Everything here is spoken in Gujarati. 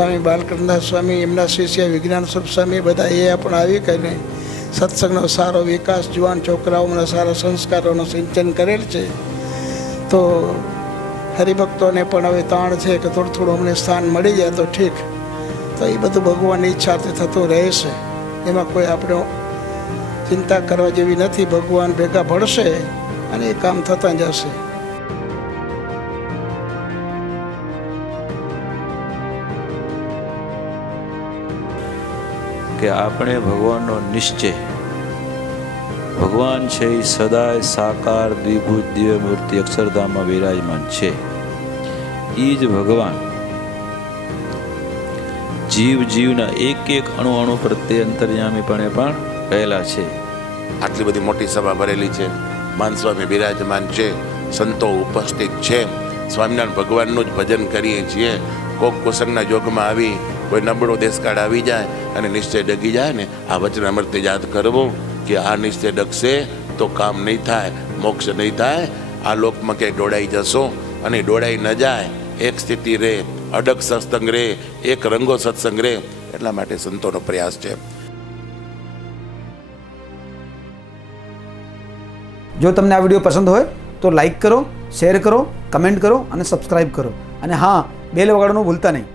સ્વામી બાલકૃષ્ણદાસ સ્વામી, એમના શિષ્ય વિજ્ઞાન સ્વરૂપ સ્વામી, બધા એ પણ આવી કરીને સત્સંગનો સારો વિકાસ, જુવાન છોકરાઓના સારા સંસ્કારોનું સિંચન કરેલ છે. તો હરિભક્તોને પણ હવે તાણ છે કે થોડું થોડું અમને સ્થાન મળી જાય તો ઠીક. તો એ બધું ભગવાનની ઈચ્છાથી થતું રહેશે, એમાં કોઈ આપણે ચિંતા કરવા જેવી નથી. ભગવાન ભેગા ભળશે અને એ કામ થતા જશે. કે આપણે ભગવાનનો નિશ્ચય, ભગવાન છે એ સદાય સાકાર દ્વિભુજ દિવ્ય મૂર્તિ અક્ષરધામમાં વિરાજમાન છે. એ જ ભગવાન જીવના એક એક અણુ અણુ પ્રત્યે અંતર્યામીપણે પણ રહેલા છે. આટલી બધી મોટી સભા ભરેલી છે, માનસ્વામી બિરાજમાન છે, સંતો ઉપસ્થિત છે, સ્વામિનારાયણ ભગવાનનું જ ભજન કરીએ છીએ. કોક કુસંગના યોગમાં આવી કોઈ નબળો દેશકાળ આવી જાય અને નિશ્ચય ડગી જાય ને, આ વચનામૃત યાદ કરવું કે આ નિશ્ચય ડગશે તો કામ નહીં થાય, મોક્ષ નહીં થાય, આ લોકમાં ક્યાંય દોડાઈ જશો. અને દોડાઈ ન જાય, એક સ્થિતિ રહે, અડગ સત્સંગ રહે, એક રંગો સત્સંગ રહે. એટલા માટે સંતોનો પ્રયાસ છે. જો તમને આ વિડીયો પસંદ હોય તો લાઈક કરો, શેર કરો, કમેન્ટ કરો અને સબસ્ક્રાઈબ કરો. અને હા, બેલ વગાડવાનું ભૂલતા નહીં.